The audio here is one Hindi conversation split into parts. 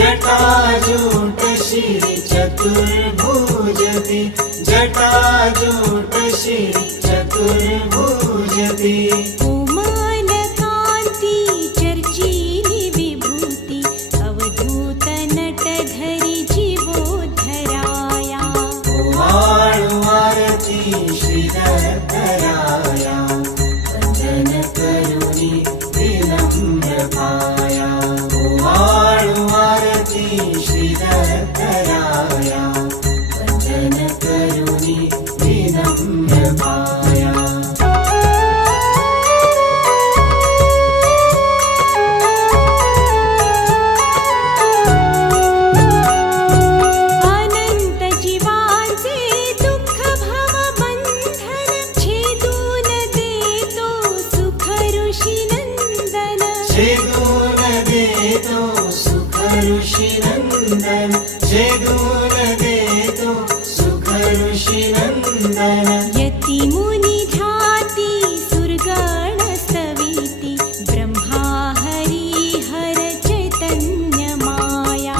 जटाजूट शिर चतुर्भुजति जटाजूट शिर चतुर्भुजति कोमलकान्ति चर्चिनि विभूति अवधूत नटधरि जीवोद्धराया आरती श्रीधराया वंदन करुणि विनम्र पाया आरती श्रीधराया वंदन करुणि विनम्र पाया अनंत जीवांचे दुःख भव बंधन छेदून देतो सुख ऋषी नंदन छेदून देतो सुख ऋषी नंदन छेदून देतो सुख ऋषी नंदन यति मुनि ध्याति सुरगण स्तवीति ब्रह्मा हरि हर चैतन्य माया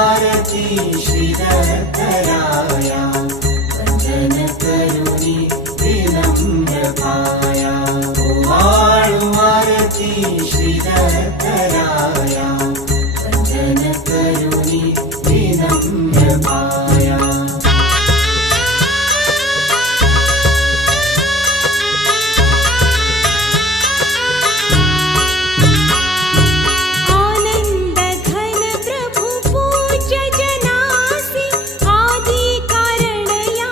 आरती श्रीधराया वंदन करुणि विनम्र पाया आरती श्रीधराया वंदन करुणि विनम्र पाया आनंद घन प्रभु पूज्य जनासि आदि कारणया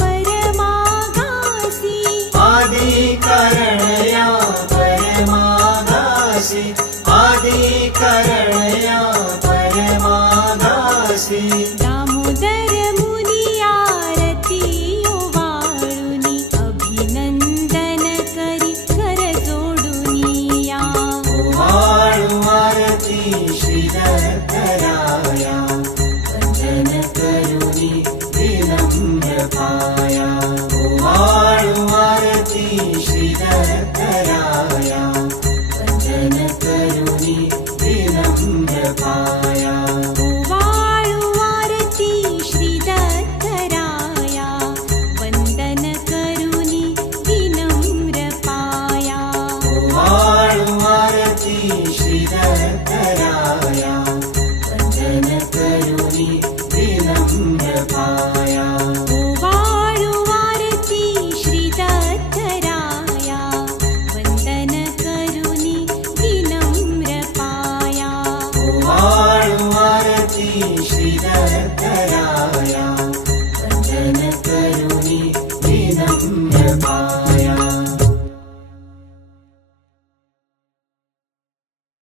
परमागासि आदि कारणया परमागासि आदि कारणया परमागासि दामोदर मुनि आरती वाळुनि अभिनंदन करी कर जोडुनिया आरती श्रीधराया वंदन करुणि विनम्र पाया आरती श्रीधराया वंदन करुणि विनम्र पाया वाळु आरती श्रीदत्तराया वंदन करुनि विनम्र पाया आरती श्रीधराया वंदन करुणि विनम्र पाया वाळु आरती श्रीदत्तराया वंदन करुनि विनम्र पाया आरती श्रीधराया वंदन करुणि विनम्र पाया